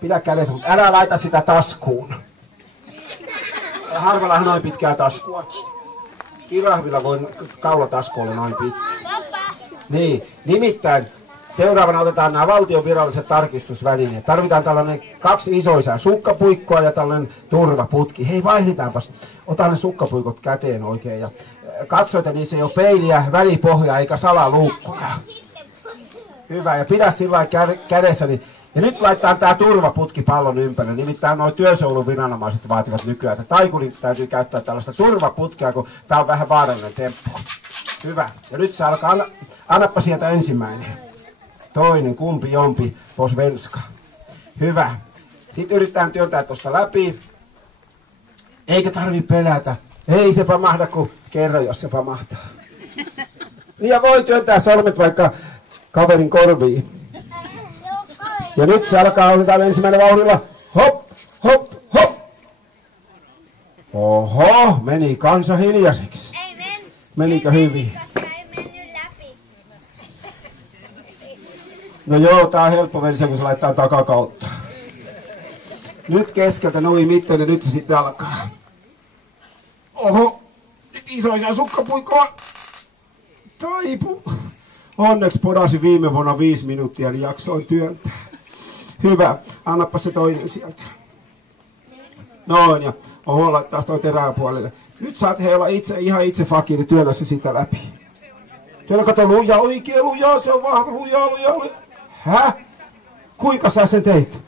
Pidä kädessä, mutta älä laita sitä taskuun. Harvallahan noin pitkää taskua. Kirahvilla voi kaulatasku olla noin pitkä. Niin, nimittäin seuraavana otetaan nämä valtion viralliset tarkistusvälineet. Tarvitaan tällainen 2 isoisaa sukkapuikkoa ja tällainen turvaputki. Hei, vaihdetaanpas. Ota ne sukkapuikot käteen oikein ja katso, että niissä ei ole peiliä, välipohjaa eikä salaluukkuja. Hyvä, ja pidä sillä kädessä. Niin. Ja nyt laitetaan tämä turvaputki pallon ympärille. Nimittäin nuo työsuojeluviranomaiset vaativat nykyään, että taikurin täytyy käyttää tällaista turvaputkea, kun tämä on vähän vaarallinen temppu. Hyvä. Ja nyt se alkaa. Annappa sieltä ensimmäinen. Toinen, kumpi, jompi, po svenska. Hyvä. Sitten yritetään työntää tuosta läpi. Eikä tarvi pelätä. Ei se pamahda kuin kerran, jos se pamahtaa. Niin ja voi työntää sormet vaikka kaverin korviin. Ja nyt se alkaa, otetaan ensimmäinen vauhdilla. Hop, hop, hop. Oho, meni kansa hiljaiseksi. Ei mennyt. Menikö hyvin? Koska ei mennyt läpi. No joo, tää on helppo versio, kun se laittaa takakautta. Nyt keskeltä noin mitään ja nyt se sitten alkaa. Oho, nyt isoisa sukkapuikkoa. Taipu. Onneksi podasin viime vuonna 5 minuuttia, niin jaksoin työntää. Hyvä, annappa se toinen sieltä. Noin, ja oho, laittaa toi teräpuolelle. Nyt saat olla ihan itse fakiri, työnnä se sitä läpi. Työnnä, kato, lujaa, oikein lujaa, se on vahva, lujaa. Häh? Kuinka sä sen teit?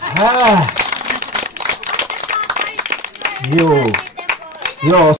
Häh? Joo.